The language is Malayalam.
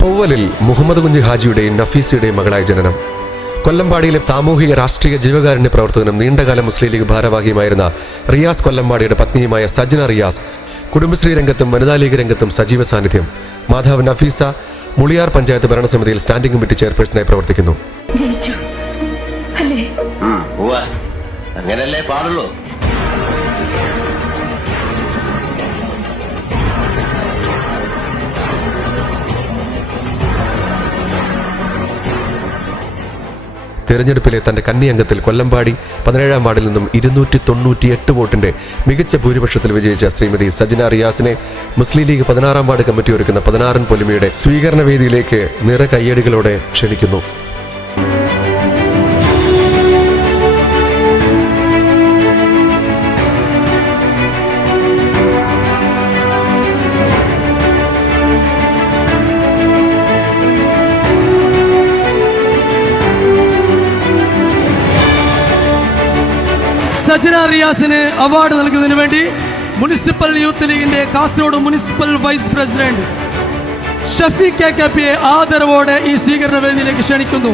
പൗവലിൽ മുഹമ്മദ് കുഞ്ഞ് ഹാജിയുടെയും നഫീസയുടെയും മകളായ ജനനം. കൊല്ലമ്പാടിയിലെ സാമൂഹിക രാഷ്ട്രീയ ജീവകാരുണ്യ പ്രവർത്തകനും നീണ്ടകാല മുസ്ലിം ലീഗ് ഭാരവാഹിയുമായിരുന്ന റിയാസ് കൊല്ലമ്പാടിയുടെ പത്നിയുമായ സജ്ന റിയാസ് കുടുംബശ്രീ രംഗത്തും വനിതാ ലീഗ് രംഗത്തും സജീവ സാന്നിധ്യം. മാധവ് നഫീസ മുളിയാർ പഞ്ചായത്ത് ഭരണസമിതിയിൽ സ്റ്റാൻഡിംഗ് കമ്മിറ്റി ചെയർപേഴ്സണായി പ്രവർത്തിക്കുന്നു. അങ്ങനല്ലേ പാടുള്ളൂ. തെരഞ്ഞെടുപ്പിലെ തന്റെ കന്നി അംഗത്തിൽ കൊല്ലമ്പാടി 17-ാം വാർഡിൽ നിന്നും 298 വോട്ടിന്റെ മികച്ച ഭൂരിപക്ഷത്തിൽ വിജയിച്ച ശ്രീമതി സജ്ന റിയാസിനെ മുസ്ലിം ലീഗ് 16-ാം വാർഡ് കമ്മിറ്റി ഒരുക്കുന്ന 16 പൊലിമയുടെ സ്വീകരണ വേദിയിലേക്ക് നിറ കയ്യടികളോടെ ക്ഷണിക്കുന്നു. സജ്ന റിയാസിന് അവാർഡ് നൽകുന്നതിന് വേണ്ടി മുനിസിപ്പൽ യൂത്ത് ലീഗിന്റെ Kasaragod municipal vice president Shafeeq KKP ആദരവോടെ ഈ സ്വീകരണ വേദിയിലേക്ക് ക്ഷണിക്കുന്നു.